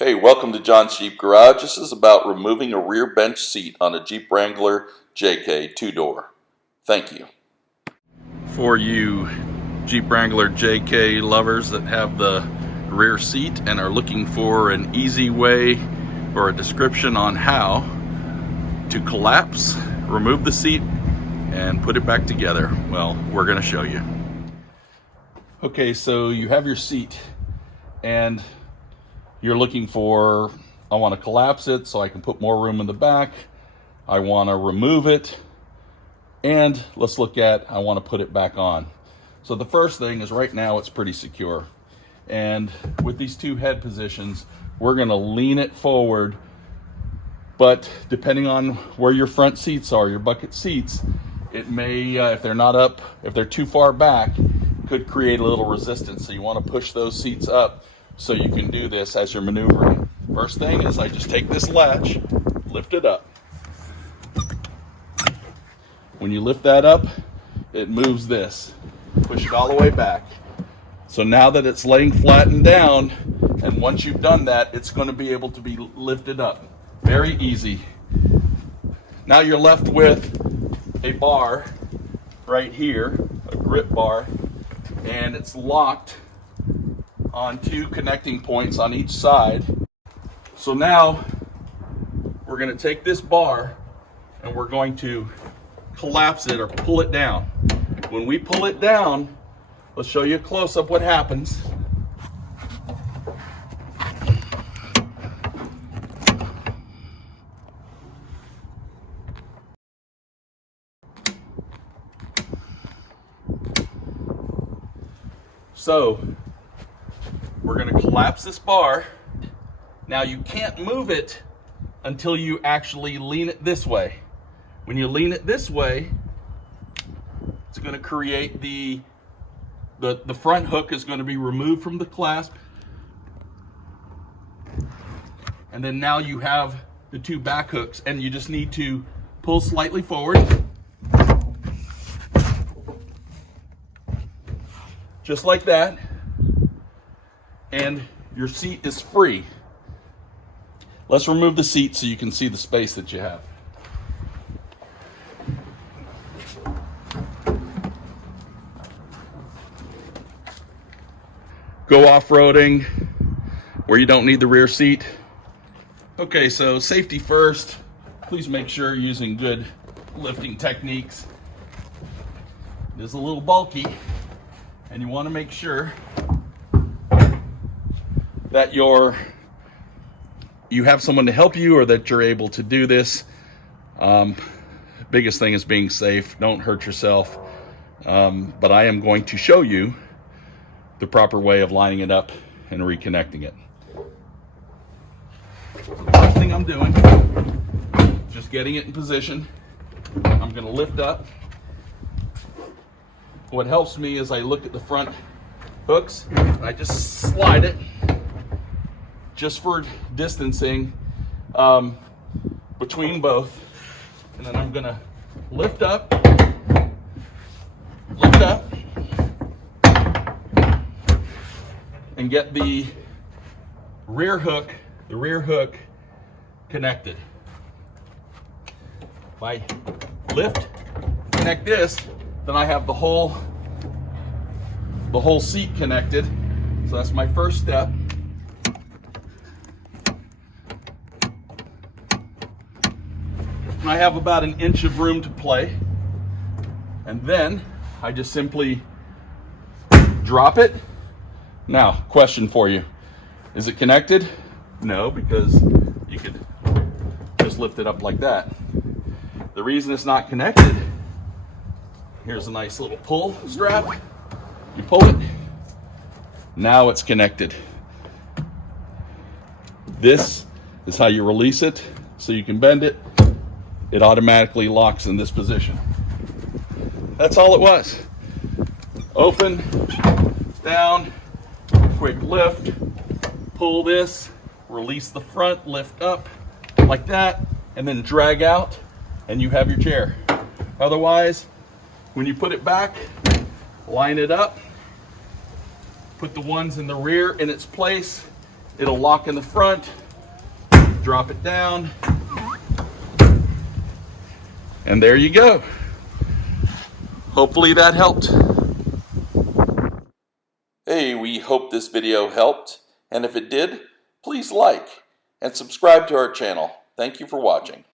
Hey, welcome to John's Jeep Garage. This is about removing a rear bench seat on a Jeep Wrangler JK two-door. Thank you. For you Jeep Wrangler JK lovers that have the rear seat and are looking for an easy way or a description on how to collapse, remove the seat, and put it back together, well, we're going to show you. Okay, so you have your seat and you're looking for, I want to collapse it so I can put more room in the back. I want to remove it. And let's look at, I want to put it back on. So the first thing is right now it's pretty secure. And with these two head positions, we're going to lean it forward. But depending on where your front seats are, your bucket seats, it may, if they're not up, if they're too far back, could create a little resistance. So you want to push those seats up so you can do this as you're maneuvering. First thing is I just take this latch, lift it up. When you lift that up, it moves this. Push it all the way back. So now that it's laying flat and down, and once you've done that, it's going to be able to be lifted up. Very easy. Now you're left with a bar right here, a grip bar, and it's locked on two connecting points on each side. So now we're going to take this bar and we're going to collapse it or pull it down. When we pull it down, let's show you a close-up what happens. So we're going to collapse this bar. Now you can't move it until you actually lean it this way. When you lean it this way, it's going to create the front hook is going to be removed from the clasp. And then now you have the two back hooks, and you just need to pull slightly forward. Just like that. And your seat is free. Let's remove the seat so you can see the space that you have. Go off-roading where you don't need the rear seat. Okay, so safety first. Please make sure you're using good lifting techniques. It is a little bulky, and you want to make sure that you have someone to help you or that you're able to do this. Biggest thing is being safe. Don't hurt yourself. But I am going to show you the proper way of lining it up and reconnecting it. The first thing I'm doing, just getting it in position. I'm going to lift up. What helps me is I look at the front hooks and I just slide it just for distancing between both. And then I'm going to lift up, and get the rear hook connected. If I lift, connect this, then I have the whole seat connected. So that's my first step. And I have about an inch of room to play. And then I just simply drop it. Now, question for you. Is it connected? No, because you could just lift it up like that. The reason it's not connected, here's a nice little pull strap. You pull it, now it's connected. This is how you release it, so you can bend it. It automatically locks in this position. That's all it was. Open, down, quick lift, pull this, release the front, lift up like that, and then drag out, and you have your chair. Otherwise, when you put it back, line it up, put the ones in the rear in its place, It'll lock in the front. Drop it down. And there you go. Hopefully that helped. Hey, we hope this video helped. And if it did, please like and subscribe to our channel. Thank you for watching.